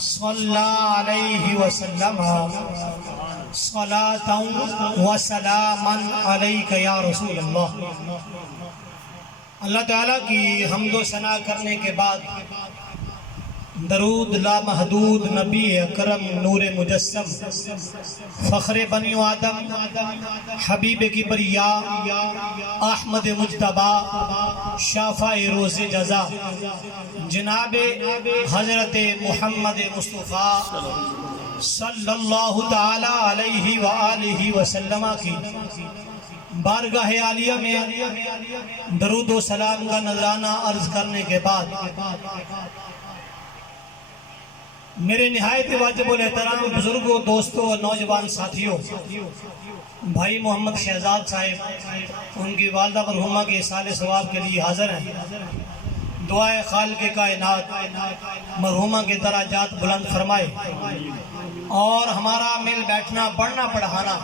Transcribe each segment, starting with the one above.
صلی علیہ وسلم صلاۃ و سلام علیک یا رسول اللہ۔ اللہ تعالیٰ کی حمد و ثنا کرنے کے بعد درود لامحدود نبی اکرم نور مجسم فخر بنی آدم حبیب کبریا احمد مجتبی شافع روز جزا جناب حضرت محمد مصطفیٰ صلی اللہ تعالی علیہ وآلہ وسلم کی بارگاہ عالیہ میں درود و سلام کا نذرانہ عرض کرنے کے بعد میرے نہایت واجب الاحترام بزرگوں، دوستوں اور نوجوان ساتھیوں، بھائی محمد شہزاد صاحب ان کی والدہ مرحومہ کے اصال ثواب کے لیے حاضر ہیں۔ دعائے خالق کائنات مرحومہ کے درجات بلند فرمائے اور ہمارا مل بیٹھنا پڑھنا پڑھانا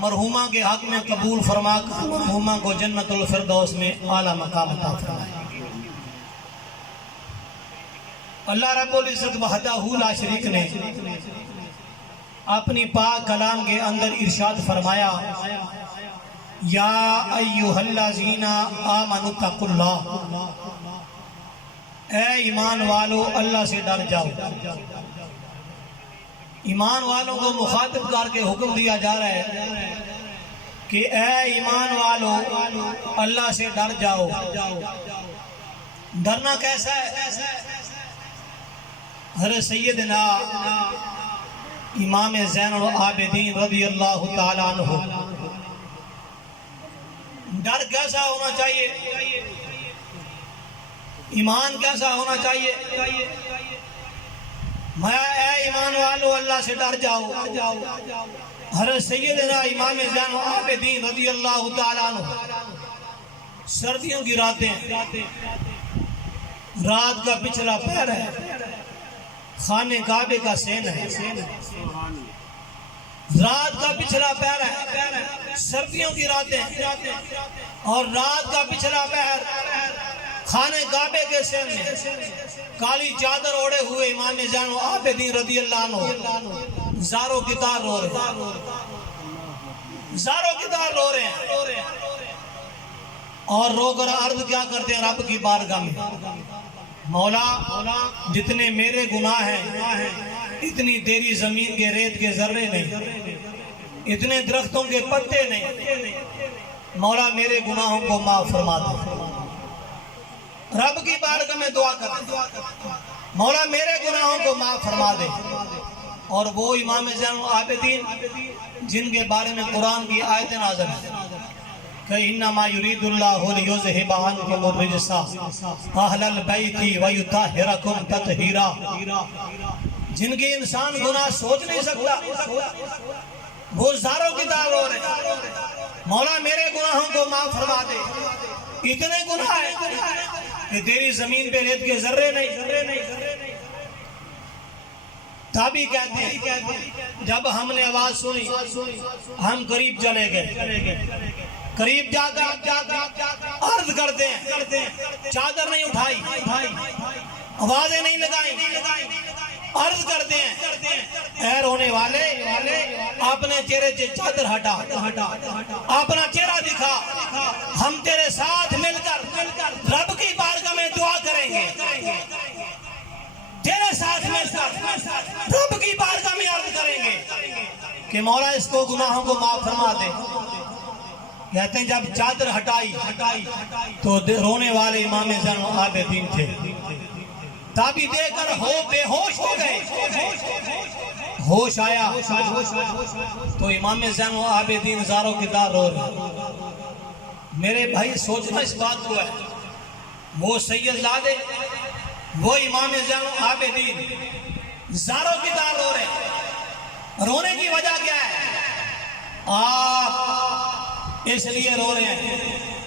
مرحومہ کے حق میں قبول فرما کر مرحومہ کو جنت الفردوس میں اعلیٰ مقام عطا فرمائے۔ اللہ رب العزت وحدہ لا شریک نے اپنی پاک کلام کے اندر ارشاد فرمایا، یا ایھا الذین آمنوا اتقوا اللہ، اے ایمان والو اللہ سے ڈر جاؤ۔ ایمان والوں کو مخاطب کر کے حکم دیا جا رہا ہے کہ اے ایمان والو اللہ سے ڈر جاؤ۔ ڈرنا کیسا ہے؟ حضرت سیدنا امام زین العابدین رضی اللہ تعالیٰ عنہ، ڈر کیسا ہونا چاہیے، ایمان کیسا ہونا چاہیے؟ میں اے ایمان والو اللہ سے ڈر جاؤ۔ حضرت سیدنا امام زین العابدین رضی اللہ تعالیٰ عنہ، سردیوں کی راتیں، رات کا پچھلا پہر ہے، خانہ کعبے کا سین ہے، رات کا پچھلا پہر ہے، سردیوں کی راتیں اور رات کا پچھلا پہر خانہ کعبے کے سین میں کالی چادر اوڑے ہوئے امام زین العابدین رضی اللہ عنہ زاروں کی تار رو رہے ہیں، زاروں کی تار رو رہے ہیں اور رو کر عرض کیا کرتے ہیں رب کی بارگاہ میں، مولا جتنے میرے گناہ ہیں اتنی تیری زمین کے ریت کے ذرے نہیں، اتنے درختوں کے پتے نہیں، مولا میرے گناہوں کو معاف فرما دے۔ رب کی بارگاہ میں دعا کر، مولا میرے گناہوں کو معاف فرما دے۔ اور وہ امام زین العابدین جن کے بارے میں قرآن کی آیت نازل ہے کہ انما یرید اللہ لیذھب عنکم الرجس اہل البیت ویطہرکم تطہیرا، جن کی انسان گناہ سوچ نہیں سکتا وہ زاروں کی طرح رو رہے ہیں، مولا میرے گناہوں کو معاف فرما دے، اتنے گناہ ہیں کہ تیری زمین پہ ریت کے ذرے نہیں۔ تابعی کہتے ہیں جب ہم نے آواز سنی ہم قریب چلے گئے، قریب جا کر عرض کرتے ہیں، چادر نہیں اٹھائی، آوازیں نہیں لگائیں، عرض کرتے ہیں اے رونے والے اپنے چہرے سے چادر ہٹا، اپنا چہرہ دکھا، ہم تیرے ساتھ مل کر رب کی بارگاہ میں دعا کریں گے، تیرے ساتھ مل کر رب کی بارگاہ میں عرض کریں گے کہ مولا اس کو گناہوں کو معاف فرما دے۔ کہتے ہیں جب چادر ہٹائی تو رونے والے امام زین العابدین تھے، تابی دے کر بے ہوش ہو گئے، ہوش آیا تو امام زین العابدین زاروں کی دار رو رہے۔ میرے بھائی سوچنا اس بات کو ہے، وہ سید زادے وہ امام زین العابدین زاروں کی دار رو رہے، رونے کی وجہ کیا ہے؟ آپ اس لیے رو رہے ہیں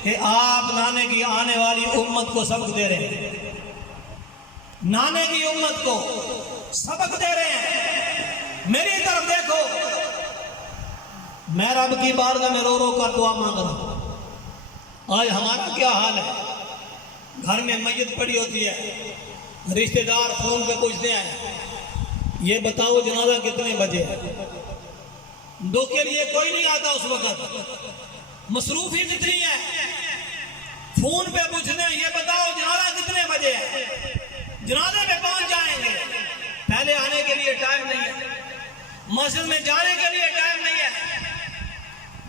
کہ آپ نانے کی آنے والی امت کو سبق دے رہے ہیں، نانے کی امت کو سبق دے رہے ہیں۔ میری طرف دیکھو، میں رب کی بارگاہ میں رو رو کر دعا مانگ رہا ہوں۔ آج ہمارا کیا حال ہے؟ گھر میں میت پڑی ہوتی ہے، رشتہ دار فون پہ پوچھتے ہیں یہ بتاؤ جنازہ کتنے بجے ہے؟ دو کے لیے کوئی نہیں آتا اس وقت، مصروفیت اتنی ہے، فون پہ پوچھنے یہ بتاؤ جنازہ کتنے بجے ہے، جنازے پہ پہنچ جائیں گے، پہلے آنے کے لیے ٹائم نہیں ہے، مسجد میں جانے کے لیے ٹائم نہیں ہے۔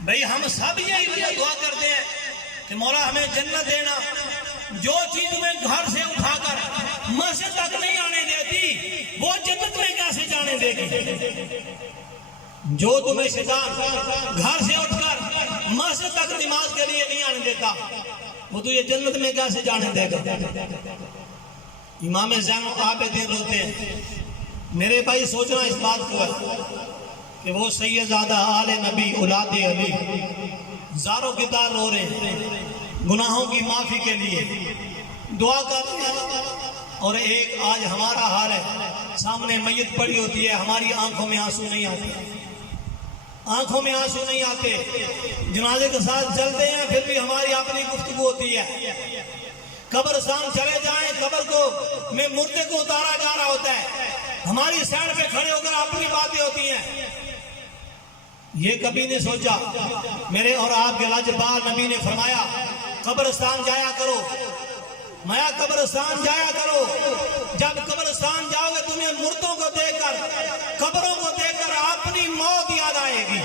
بھئی ہم سب یہی دعا کرتے ہیں کہ مولا ہمیں جنت دینا، جو چیز تمہیں گھر سے اٹھا کر مسجد تک نہیں آنے دیتی وہ جنت میں کیسے جانے دے گی؟ جو تمہیں شیطان گھر سے اٹھ کر مسجد تک نماز کے لیے نہیں آنے دیتا وہ تجھے جنت میں کیسے جانے دے گا؟ امام زین العابدین روتے ہیں، میرے بھائی سوچنا اس بات کو ہے کہ وہ سیدزادہ آل نبی اولاد علی زاروں کی طرح رو رہے ہیں گناہوں کی معافی کے لیے، دعا کر رہے ہیں، اور ایک آج ہمارا حال ہے، سامنے میت پڑی ہوتی ہے، ہماری آنکھوں میں آنسو نہیں آتے، آنکھوں میں آنسو نہیں آتے، جنازے کے ساتھ چلتے ہیں پھر بھی ہماری اپنی گفتگو ہوتی ہے، قبرستان چلے جائیں قبر کو میں مردے کو اتارا جا رہا ہوتا ہے، ہماری سائڈ پہ کھڑے ہو کر اپنی باتیں ہوتی ہیں۔ یہ کبھی نہیں سوچا میرے اور آپ کے لاجواب نبی نے فرمایا قبرستان جایا کرو، میا قبرستان جایا کرو، جب قبرستان جاؤ گے تمہیں مردوں کو دیکھ کر قبروں کو دیکھ کر اپنی موت یاد آئے گی،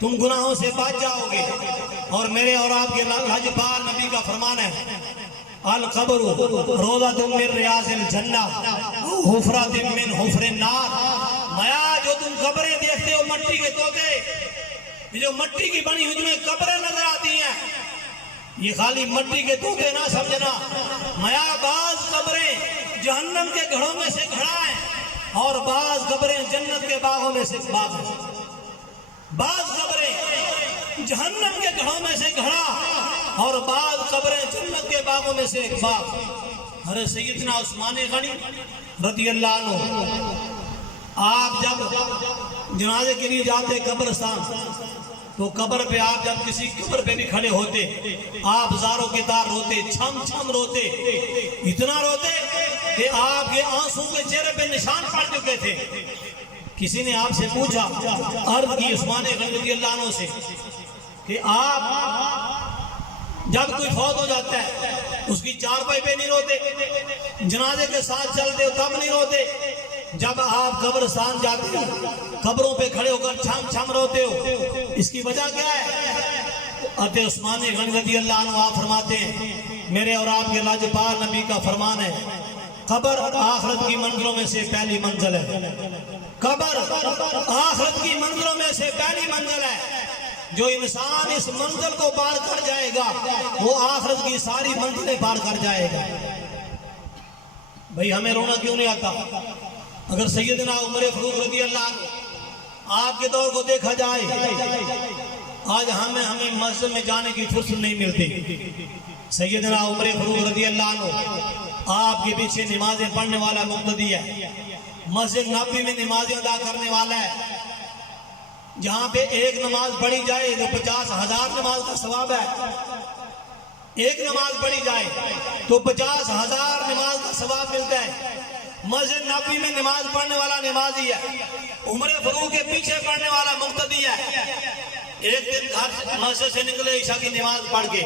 تم گناہوں سے بچ جاؤ گے۔ اور میرے اور آپ کے لاجواب نبی کا فرمان ہے القبر روضۃ من ریاض الجنہ حفرۃ من حفر النار، میا جو تم قبریں دیکھتے ہو مٹی کے طوطے، جو مٹی کی بنی ہوئی تمہیں قبریں نظر آتی ہیں، یہ خالی مٹی کے طوطے نہ سمجھنا، میا بعض قبریں جہنم کے گھڑوں میں سے گھڑا ہے اور بعض قبریں جنت کے باغوں میں سے باغ ہے، بعض قبریں جہنم کے گھڑوں میں سے گھڑا اور بعض قبریں جنت کے باغوں میں سے ایک باغ۔ حضرت سیدنا عثمان غنی رضی اللہ عنہ آپ جب جنازے کے لیے جاتے قبرستان تو قبر پہ آپ جب کسی قبر پہ بھی کھڑے ہوتے آپ زاروں کے دار روتے، چھم چھم روتے، اتنا روتے کہ آپ کے آنسو کے چہرے پہ نشان پڑ چکے تھے۔ کسی نے آپ سے پوچھا، عرض کی عثمان غنی رضی اللہ عنہ سے کہ آپ جب کوئی فوت ہو جاتا ہے اس کی چارپائی پہ نہیں روتے، جنازے کے ساتھ چلتے ہو تب نہیں روتے، جب آپ قبرستان جاتے ہو قبروں پہ کھڑے ہو کر چھم چھم روتے ہو، اس کی وجہ کیا ہے؟ حضرت عثمان غنی رضی اللہ عنہ آپ فرماتے ہیں میرے اور آپ کے لاجواب نبی کا فرمان ہے قبر آخرت کی منزلوں میں سے پہلی منزل ہے، قبر آخرت کی منزلوں میں سے پہلی منزل ہے، جو انسان اس منزل کو پار کر جائے گا وہ آخرت کی ساری منزلیں پار کر جائے گا۔ بھئی ہمیں رونا کیوں نہیں آتا؟ اگر سیدنا عمر فاروق رضی اللہ عنہ آپ کے دور کو دیکھا جائے آج ہمیں مسجد میں جانے کی فرصت نہیں ملتی، سیدنا عمر فاروق رضی اللہ عنہ آپ کے پیچھے نمازیں پڑھنے والا مقتدی ہے، مسجد نبوی میں نمازیں ادا کرنے والا ہے، جہاں پہ ایک نماز پڑھی جائے تو 50,000 نماز کا ثواب ہے، ایک نماز پڑھی جائے تو 50,000 نماز کا ثواب ملتا ہے۔ مسجد نبوی میں نماز پڑھنے والا نمازی ہے، عمر فاروق کے پیچھے پڑھنے والا مقتدی ہے۔ ایک دن گھر مسجد سے نکلے عشاء کی نماز پڑھ کے،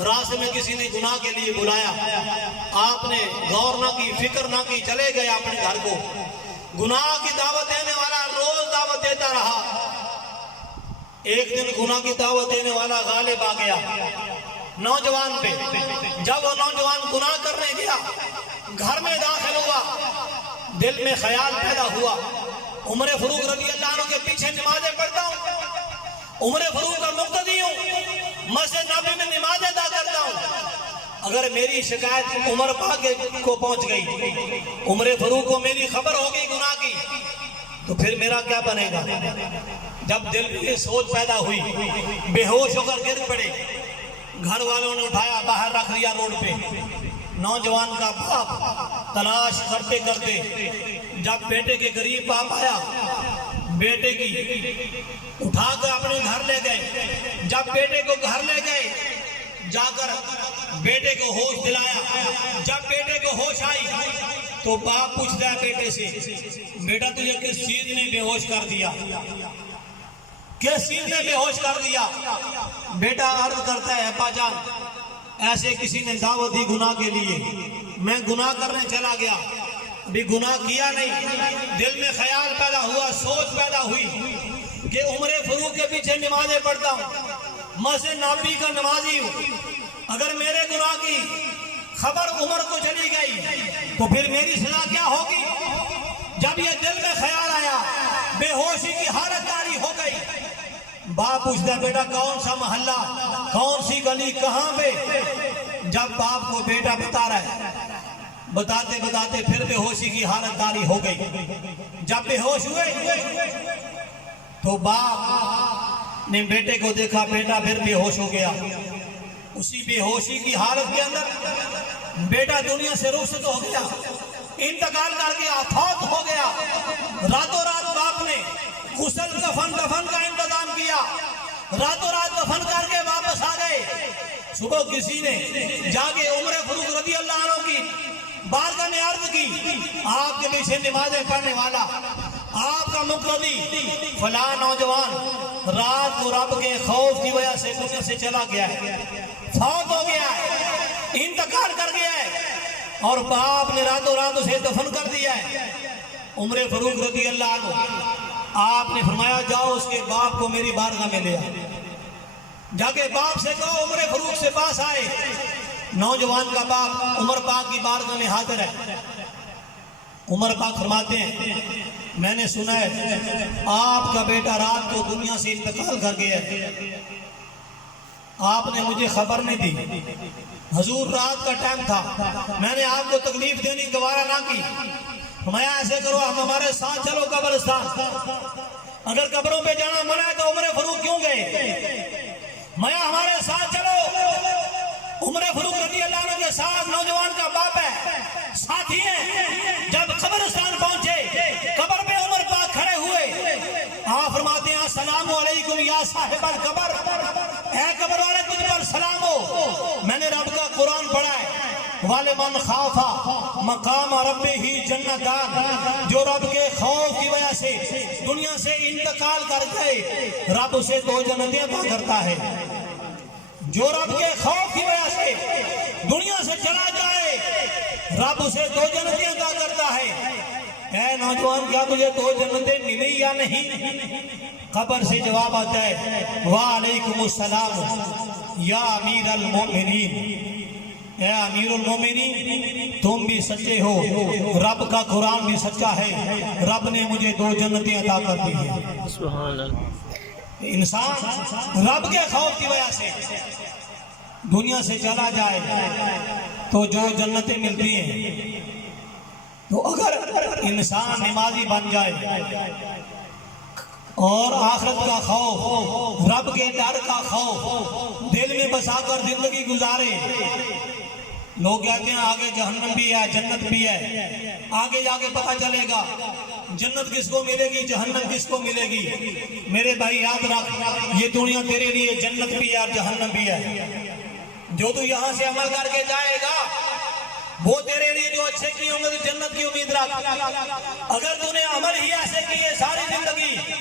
راستے میں کسی نے گناہ کے لیے بلایا، آپ نے غور نہ کی، فکر نہ کی، چلے گئے اپنے گھر کو۔ گناہ کی دعوت دینے والا روز دعوت دیتا رہا، ایک دن گناہ کی دعوت دینے والا غالب آ گیا نوجوان پہ۔ جب وہ نوجوان گناہ کرنے گیا، گھر میں داخل ہوا، دل میں خیال پیدا ہوا عمر فاروق رضی اللہ عنہ کے پیچھے نمازیں پڑھتا ہوں، عمر فاروق کا مقتدی ہوں، مسجد نبوی میں نمازیں ادا کرتا ہوں، اگر میری شکایت عمر پاک کو پہنچ گئی، عمر فاروق کو میری خبر ہو گئی گناہ کی، تو پھر میرا کیا بنے گا؟ جب دل میں یہ سوچ پیدا ہوئی، بے ہوش ہو کر گر پڑے، گھر والوں نے اٹھایا باہر رکھ دیا روڈ پہ۔ نوجوان کا باپ تلاش کرتے کرتے جب بیٹے کے قریب باپ آیا، بیٹے کی اٹھا کر اپنے گھر لے گئے۔ جب بیٹے کو گھر لے گئے، جا کر بیٹے کو ہوش دلایا، جب بیٹے کو ہوش آئی تو باپ پوچھتا ہے بیٹے سے بیٹا تجھے کس چیز نے بے ہوش کر دیا، کس چیز نے بے ہوش کر دیا؟ بیٹا عرض کرتا ہے ابا جان ایسے کسی نے دعوت دی گناہ کے لیے، میں گناہ کرنے چلا گیا، ابھی گناہ کیا نہیں، دل میں خیال پیدا ہوا، سوچ پیدا ہوئی کہ عمر فاروق کے پیچھے نمازیں پڑھتا ہوں، مسجد نبی کا نمازی ہوں، اگر میرے گناہ کی خبر عمر کو چلی گئی تو پھر میری سزا کیا ہوگی؟ جب یہ دل میں خیال آیا بے ہوشی کی حالت جاری ہو گئی۔ باپ پوچھتا ہے بیٹا کون سا محلہ، کون سی گلی، کہاں پہ؟ جب باپ کو بیٹا بتا رہا ہے، بتاتے بتاتے پھر بے ہوشی کی حالت جاری ہو گئی۔ جب بے ہوش ہوئے تو باپ نے بیٹے کو دیکھا، بیٹا پھر بے ہوش ہو گیا۔ اسی بے ہوشی کی حالت کے اندر بیٹا دنیا سے رخصت ہو گیا، انتقال کر گیا، فوت ہو گیا۔ راتوں رات باپ نے غسل دفن کا انتظام کیا، راتوں رات دفن کر کے واپس آ گئے۔ صبح کسی نے جا کے عمر فاروق رضی اللہ عنہ کی بارگاہ میں عرض کی آپ کے پیچھے نمازیں پڑھنے والا، آپ کا مقتدی فلاں نوجوان رات کو رب کے خوف کی وجہ سے دنیا سے چلا گیا ہے، فوت ہو گیا ہے، انتقال کر گیا ہے، اور باپ نے راتوں رات اسے دفن کر دیا ہے۔ عمر فاروق رضی اللہ عنہ آپ نے فرمایا جاؤ اس کے باپ کو میری بارگاہ میں لے آؤ۔ جا کے باپ سے کہو عمر فاروق سے پاس آئے۔ نوجوان کا باپ عمر پاک کی بارگاہ میں حاضر ہے۔ عمر پاک فرماتے ہیں میں نے سنا ہے آپ کا بیٹا رات کو دنیا سے انتقال کر گیا ہے، آپ نے مجھے خبر نہیں دی، حضور رات کا ٹائم تھا، میں نے آپ کو تکلیف دینی گوارا نہ کی، فرمایا ایسے کرو ہم ہمارے ساتھ چلو قبرستان، اگر قبروں پہ جانا منع ہے تو عمر فاروق کیوں گئے؟ میں ہمارے ساتھ چلو۔ عمر فاروق رضی اللہ عنہ کے ساتھ نوجوان کا باپ ہے، ساتھی ہیں۔ جب قبرستان پہنچے قبر پہ عمر پاک کھڑے ہوئے، آپ فرماتے ہیں السلام علیکم یا صاحب القبر، اے قبر والے تجھ پر سلام ہو۔ میں نے رب کا قرآن پڑھا ہے وَلِمَنْ خَافَ مَقَامَ رَبِّهِ جَنَّتَانِ، جو رب کے خوف کی وجہ سے دنیا سے انتقال کر گئے رب اسے 2 جنتیں عطا کرتا ہے۔ جو رب کے خوف کی وجہ سے دنیا سے چلا جائے رب اسے 2 جنتیں عطا کرتا ہے۔ اے نوجوان کیا تجھے 2 جنتیں ملی یا نہیں؟ قبر سے جواب آتا ہے وعلیکم السلام یا امیر المومنین، اے امیر المومنین تم بھی سچے ہو، رب کا قرآن بھی سچا ہے، رب نے مجھے 2 جنتیں عطا کر دی ہیں۔ سبحان اللہ۔ انسان رب کے خوف کی وجہ سے دنیا سے چلا جائے تو جو جنتیں ملتی ہیں، تو اگر انسان نمازی بن جائے اور آخرت کا خوف، رب کے ڈر کا خوف دل میں بسا کر زندگی گزارے، لوگ کہتے ہیں آگے جہنم بھی ہے جنت بھی ہے، آگے جا کے پتہ چلے گا جنت کس کو ملے گی جہنم کس کو ملے گی۔ میرے بھائی یاد رکھ یہ دنیا تیرے لیے جنت بھی ہے اور جہنم بھی ہے۔ جو تو یہاں سے عمل کر کے جائے گا وہ تیرے لیے جو اچھے کی ہوں گے تو جنت کی امید رکھ، اگر تو نے عمل ہی ایسے کیے ساری زندگی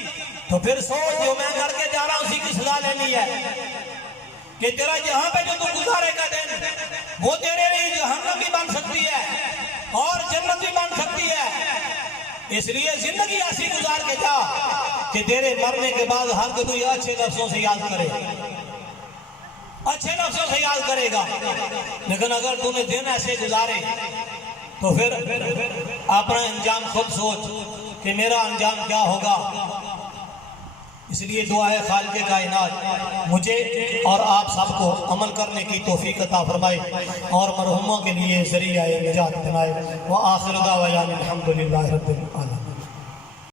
تو پھر سوچ جو میں کر کے جا رہا ہوں اسی کی سزا لینی ہے، کہ تیرا جہاں پہ جو تو گزارے گا دن وہ تیرے لیے جہنم بھی بن سکتی ہے اور جنت بھی بن سکتی ہے۔ اس لیے زندگی ایسی گزار کے جا کہ تیرے مرنے کے بعد ہر کوئی تجھے اچھے لفظوں سے یاد کرے، اچھے لفظوں سے یاد کرے گا۔ لیکن اگر تو نے دن ایسے گزارے تو پھر اپنا انجام خود سوچ کہ میرا انجام کیا ہوگا۔ اس لیے دعا ہے خالق کائنات مجھے اور آپ سب کو عمل کرنے کی توفیق عطا فرمائے اور مرحوموں کے لیے ذریعہ نجات بنائے۔ وآخر دعوانا الحمدللہ رب العالمین۔